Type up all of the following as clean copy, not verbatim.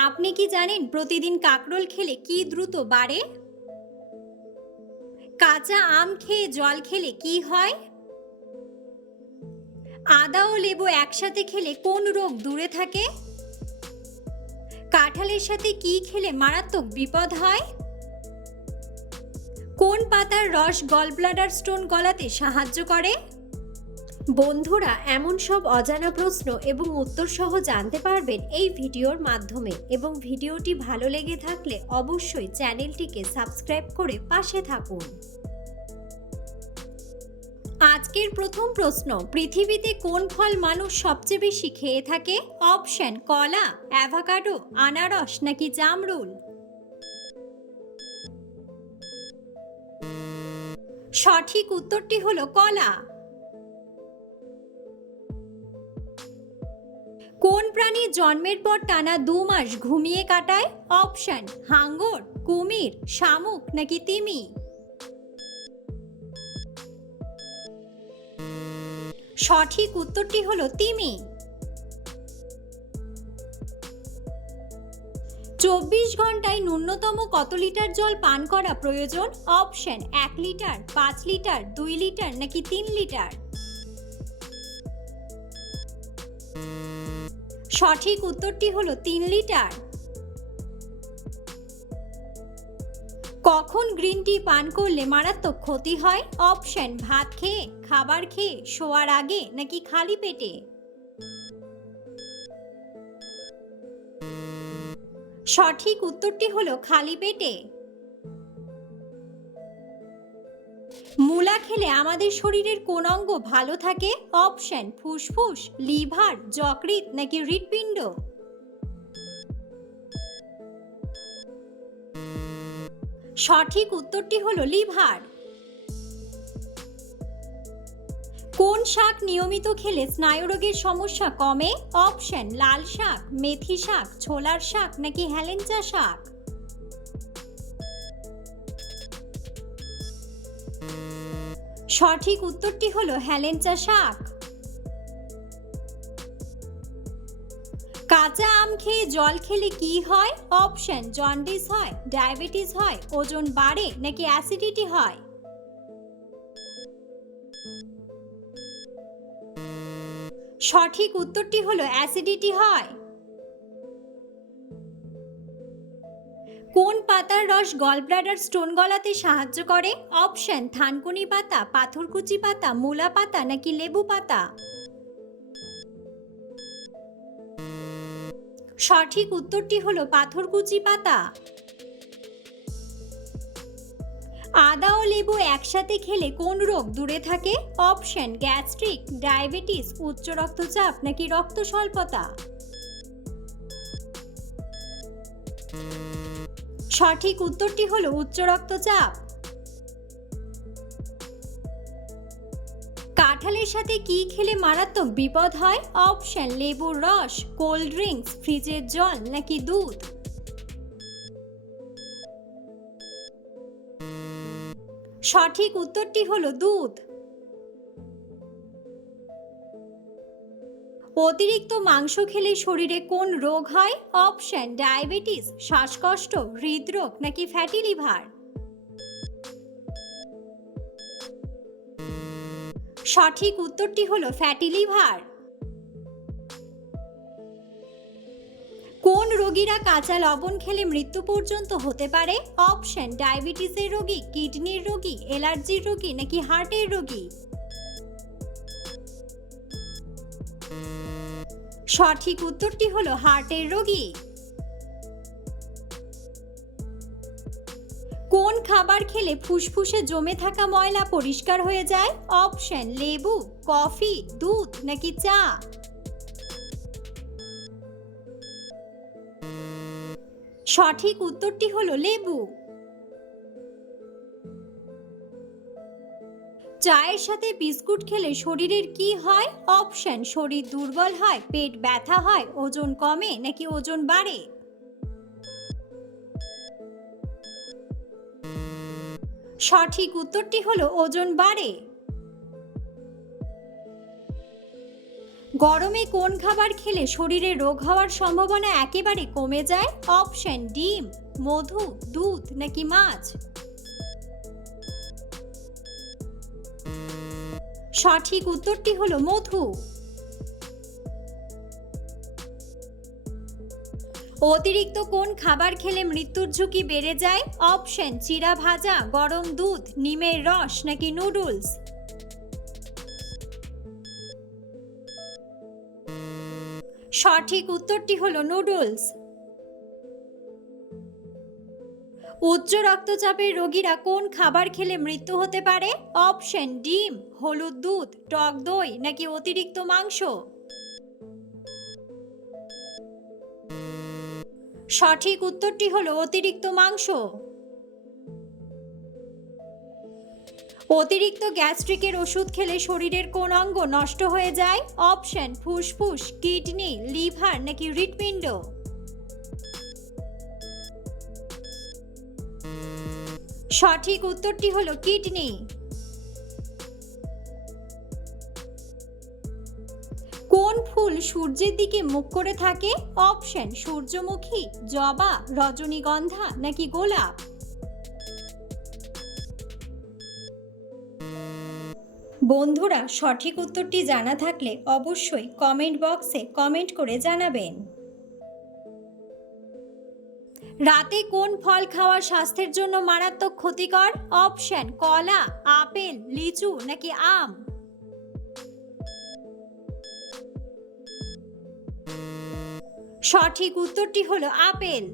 আপনি কি জানেন প্রতিদিন কাকরোল খেলে কি দ্রুত বাড়ে? কাঁচা আম খেয়ে জল খেলে কি হয়? আদা ও লেবু একসাথে খেলে কোন রোগ দূরে থাকে? কাঁঠালের সাথে কি খেলে মারাত্মক বিপদ হয়? কোন পাতার রস গলব্লাডার স্টোন গলাতে সাহায্য করে? বন্ধুরা, এমন সব অজানা প্রশ্ন এবং উত্তর সহ জানতে পারবেন এই ভিডিওর মাধ্যমে, এবং ভিডিওটি ভালো লেগে থাকলে অবশ্যই চ্যানেলটিকে সাবস্ক্রাইব করে পাশে থাকুন। আজকের প্রথম প্রশ্ন, পৃথিবীতে কোন ফল মানুষ সবচেয়ে বেশি খেয়ে থাকে? অপশন: কলা, অ্যাভোকাডো, আনারস নাকি জামরুল? সঠিক উত্তরটি হলো কলা। কোন প্রাণী জন্মের পর টানা 2 মাস ঘুমিয়ে কাটায়? অপশন: হাঙ্গর, কুমির, শামুক নাকি তিমি? সঠিক উত্তরটি হলো তিমি। 24 ঘন্টায় ন্যূনতম কত লিটার জল পান করা প্রয়োজন? অপশন: 1 লিটার, 5 লিটার, 2 লিটার নাকি 3 লিটার? সঠিক উত্তরটি হলো 3 লিটার। কখন গ্রিন টি পান করলে মারাত্মক ক্ষতি হয়? অপশন: ভাত খেয়ে, খাবার খেয়ে, শোয়ার আগে নাকি খালি পেটে? সঠিক উত্তরটি হলো খালি পেটে। মূলা খেলে আমাদের শরীরের কোন অঙ্গ ভালো থাকে? অপশন: ফুসফুস, লিভার, যকৃৎ নাকি হৃৎপিণ্ড? সঠিক উত্তরটি হলো লিভার। কোন শাক নিয়মিত খেলে স্নায়ুরোগের সমস্যা কমে? অপশন: লাল শাক, মেথি শাক, ছোলার শাক নাকি হেলেঞ্চা শাক? সঠিক উত্তরটি হলো হেলেঞ্চা শাক। কাঁচা আম খেয়ে জল খেলে কি হয়? অপশন: জন্ডিস হয়, ডায়াবেটিস হয়, ওজন বাড়ে নাকি অ্যাসিডিটি হয়? সঠিক উত্তরটি হলো অ্যাসিডিটি হয়। কোন পাতার রস গলব্লাডার স্টোন গলাতে সাহায্য করে? অপশন: থানকুনি পাতা, পাথরকুচি পাতা, মূলা পাতা নাকি লেবু পাতা? সঠিক উত্তরটি হলো পাথরকুচি পাতা। আদা ও লেবু একসাথে খেলে কোন রোগ দূরে থাকে? অপশন: গ্যাস্ট্রিক, ডায়াবেটিস, উচ্চ রক্তচাপ নাকি রক্ত স্বল্পতা? সঠিক উত্তরটি হলো উচ্চ রক্তচাপ। কাঁঠালের সাথে কি খেলে মারাত্মক বিপদ হয়? অপশন: লেবুর রস, কোল্ড ড্রিঙ্কস, ফ্রিজের জল নাকি দুধ? সঠিক উত্তরটি হলো দুধ। অতিরিক্ত মাংস খেলে শরীরে কোন রোগ হয়? অপশন: ডায়াবেটিস, শ্বাসকষ্ট, হৃদরোগ নাকি ফ্যাটি লিভার? সঠিক উত্তরটি হলো ফ্যাটি লিভার। কোন রোগীরা কাঁচা লবণ খেলে মৃত্যু পর্যন্ত হতে পারে? অপশন: ডায়াবেটিসের রোগী, কিডনির রোগী, অ্যালার্জির রোগী নাকি হার্টের রোগী? সঠিক উত্তরটি হলো হার্টের রোগী। কোন খাবার খেলে ফুসফুসে জমে থাকা ময়লা পরিষ্কার হয়ে যায়? অপশন: লেবু, কফি, দুধ নাকি চা? সঠিক উত্তরটি হলো লেবু। চায়ের সাথে বিস্কুট খেলে শরীরের কি হয়? অপশন: শরীর দুর্বল হয়, পেট ব্যথা হয়, ওজন কমে নাকি ওজন বাড়ে? সঠিক উত্তরটি হলো ওজন বাড়ে। গরমে কোন খাবার খেলে শরীরে রোগ হওয়ার সম্ভাবনা একেবারে কমে যায়? অপশন ডিম, মধু, দুধ নাকি মাছ? সঠিক উত্তরটি হলো মধু। অতিরিক্ত কোন খাবার খেলে মৃত্যুর ঝুঁকি বেড়ে যায়? অপশন চিড়া ভাজা, গরম দুধ, নিমের রস নাকি নুডলস? সঠিক উত্তরটি হলো নুডলস। উচ্চ রক্তচাপের রোগীরা কোন খাবার খেলে মৃত্যু হতে পারে? অপশন ডিম, হলুদ দুধ, টক দই নাকি অতিরিক্ত মাংস? সঠিক উত্তরটি হলো অতিরিক্ত মাংস। অতিরিক্ত গ্যাস্ট্রিকের ওষুধ খেলে শরীরের কোন অঙ্গ নষ্ট হয়ে যায়? অপশন ফুসফুস, কিডনি, লিভার নাকি হৃৎপিণ্ড? সঠিক উত্তরটি হলো কিডনি। কোন ফুল সূর্যের দিকে মুখ করে থাকে? অপশন সূর্যমুখী, জবা, রজনীগন্ধা নাকি গোলাপ? বন্ধুরা, সঠিক উত্তরটি জানা থাকলে অবশ্যই কমেন্ট বক্সে কমেন্ট করে জানাবেন। রাতে কোন ফল খাওয়া স্বাস্থ্যের জন্য মারাত্মক ক্ষতিকর? অপশন কলা, আপেল, লিচু নাকি আম? সঠিক উত্তরটি হলো আপেল।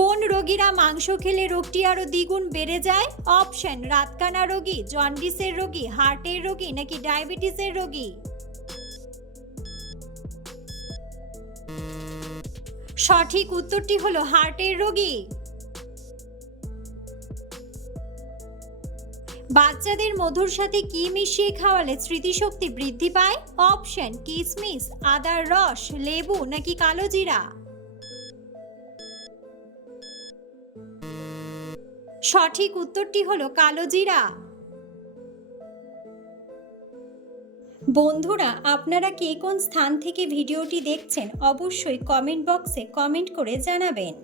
কোন রোগীরা মাংস খেলে রোগটি আরো দ্বিগুণ বেড়ে যায়? অপশন রাতকানা রোগী, জন্ডিসের রোগী, হার্টের রোগী নাকি ডায়াবেটিসের রোগী? সঠিক উত্তরটি হলো হার্টের রোগী। বাচ্চাদের মধুর সাথে কি মিশিয়ে খাওয়ালে স্মৃতিশক্তি বৃদ্ধি পায়? অপশন কিশমিশ, আদার রস, লেবু নাকি কালোজিরা? সঠিক উত্তরটি হলো কালোজিরা। বন্ধুরা, আপনারা কে কোন স্থান থেকে ভিডিওটি দেখছেন অবশ্যই কমেন্ট বক্সে কমেন্ট করে জানাবেন।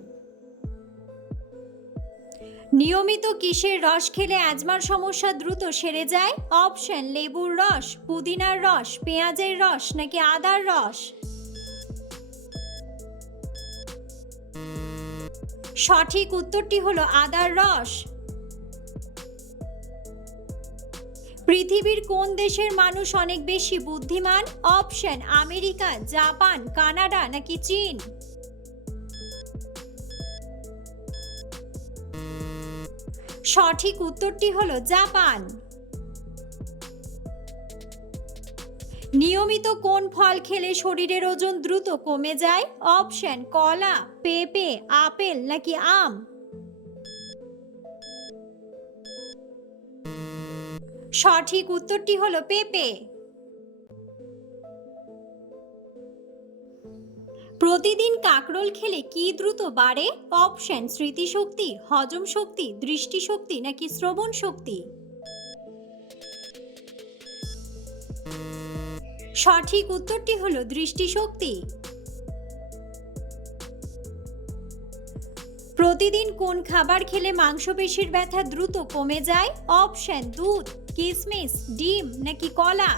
নিয়মিত কিসের রস খেলে অ্যাজমার সমস্যা দ্রুত সেরে যায়? অপশন লেবুর রস, পুদিনার রস, পেঁয়াজের রস নাকি আদার রস? সঠিক উত্তরটি হলো আদার রস। পৃথিবীর কোন দেশের মানুষ অনেক বেশি বুদ্ধিমান? অপশন আমেরিকা, জাপান, কানাডা নাকি চীন? সঠিক উত্তরটি হলো জাপান। নিয়মিত কোন ফল খেলে শরীরের ওজন দ্রুত কমে যায়? অপশন কলা, পেঁপে, আপেল নাকি আম? সঠিক উত্তরটি হলো পেঁপে। প্রতিদিন কাকরোল খেলে কি দ্রুত বাড়ে? অপশন স্মৃতিশক্তি, হজম শক্তি, দৃষ্টিশক্তি নাকি শ্রবণ শক্তি? সঠিক উত্তরটি হলো দৃষ্টিশক্তি। প্রতিদিন কোন খাবার খেলে মাংসপেশির ব্যথা দ্রুত কমে যায়? অপশন দুধ, কিশমিশ, ডিম নাকি কলা?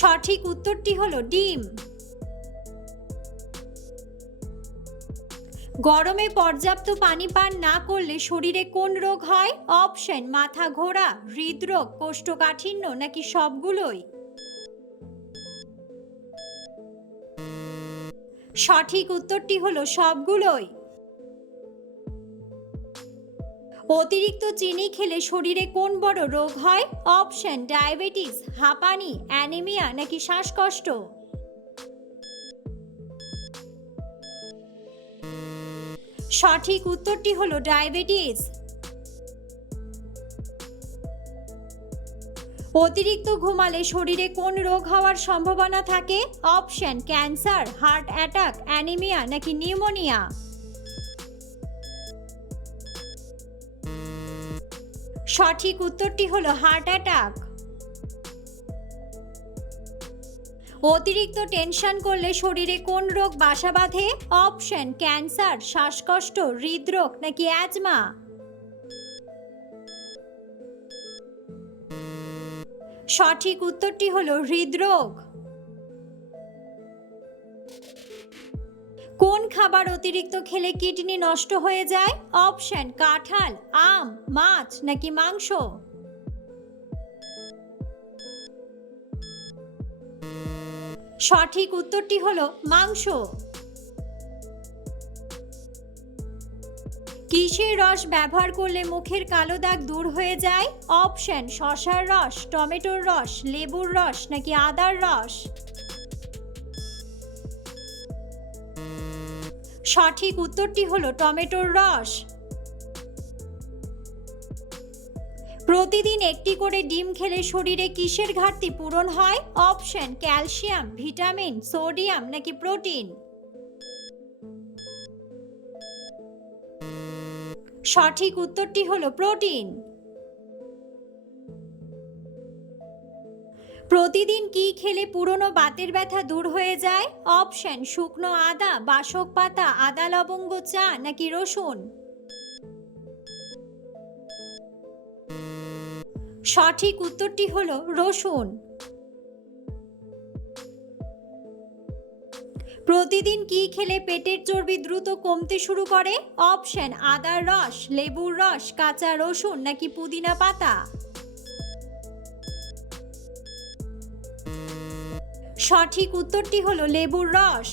সঠিক উত্তরটি হলো ডিম। গরমে পর্যাপ্ত পানি পান না করলে শরীরে কোন রোগ হয়? অপশন মাথা ঘোরা, হৃদরোগ, কোষ্ঠকাঠিন্য নাকি সবগুলোই? সঠিক উত্তরটি হলো সবগুলোই। অতিরিক্ত চিনি খেলে শরীরে কোন বড় রোগ হয়? অপশন ডায়াবেটিস, হাঁপানি, অ্যানিমিয়া নাকি শ্বাসকষ্ট? সঠিক উত্তরটি হলো ডায়াবেটিস। অতিরিক্ত ঘুমালে শরীরে কোন রোগ হওয়ার সম্ভাবনা থাকে? Option cancer, heart attack, anaemia নাকি নিউমোনিয়া? সঠিক উত্তরটি হলো হার্ট অ্যাটাক। অতিরিক্ত টেনশন করলে শরীরে কোন রোগ বাসা বাঁধে? অপশন ক্যান্সার, শ্বাসকষ্ট, হৃদরোগ নাকি অ্যাজমা। সঠিক উত্তরটি হলো হৃদরোগ। কোন খাবার অতিরিক্ত খেলে কিডনি নষ্ট হয়ে যায়? অপশন কাঁঠাল, আম, মাছ নাকি মাংস। সঠিক উত্তরটি হলো মাংস। কিসের রস ব্যবহার করলে মুখের কালো দাগ দূর হয়ে যায়? অপশন শসার রস, টমেটোর রস, লেবুর রস নাকি আদার রস। সঠিক উত্তরটি হলো টমেটোর রস। প্রতিদিন একটি করে ডিম খেলে শরীরে কিসের ঘাটতি পূরণ হয়? অপশন ক্যালসিয়াম, ভিটামিন, সোডিয়াম নাকি প্রোটিন। সঠিক উত্তরটি হলো প্রোটিন। প্রতিদিন কি খেলে পুরনো বাতের ব্যথা দূর হয়ে যায়? অপশন শুকনো আদা, বাসক পাতা, আদা লবঙ্গ চা নাকি রসুন। সঠিক উত্তরটি হলো রসুন। প্রতিদিন কি খেলে পেটের চর্বি দ্রুত কমতে শুরু করে? অপশন আদার রস, লেবুর রস, কাঁচা রসুন নাকি পুদিনা পাতা। সঠিক উত্তরটি হলো লেবুর রস।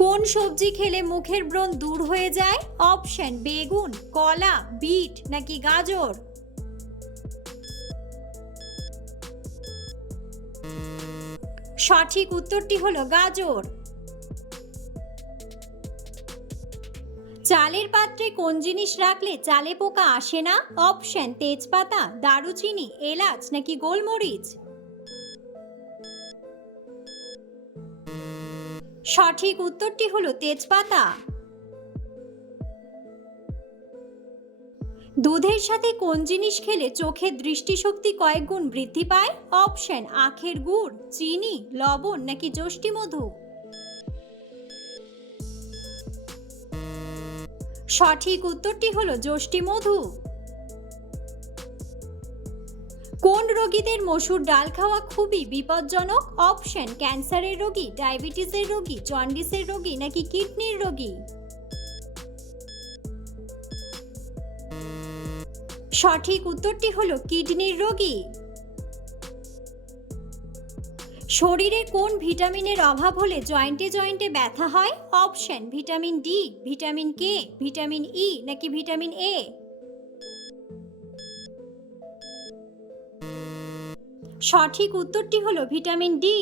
কোন সবজি খেলে মুখের ব্রণ দূর হয়ে যায়? অপশন বেগুন, কলা, বিট নাকি গাজর। সঠিক উত্তরটি হলো গাজর। চালের পাত্রে কোন জিনিস রাখলে চালে পোকা আসে না? অপশন তেজপাতা, দারুচিনি, এলাচ নাকি গোলমরিচ। সঠিক উত্তরটি হলো তেজপাতা। দুধের সাথে কোন জিনিস খেলে চোখের দৃষ্টিশক্তি কয়েক গুণ বৃদ্ধি পায়? অপশন আখের গুড়, চিনি, লবণ নাকি যষ্টিমধু। সঠিক উত্তরটি হলো যষ্টিমধু। কোন রোগীদের মসুর ডাল খাওয়া খুবই বিপজ্জনক? অপশন ক্যান্সারের রোগী, ডায়াবেটিসের রোগী, জন্ডিসের রোগী নাকি কিডনির রোগী। সঠিক উত্তরটি হলো কিডনির রোগী। শরীরে কোন ভিটামিনের অভাব হলে জয়েন্টে জয়েন্টে ব্যথা হয়? Option vitamin D, vitamin K, vitamin E নাকি ভিটামিন এ। সঠিক উত্তরটি হলো ভিটামিন ডি।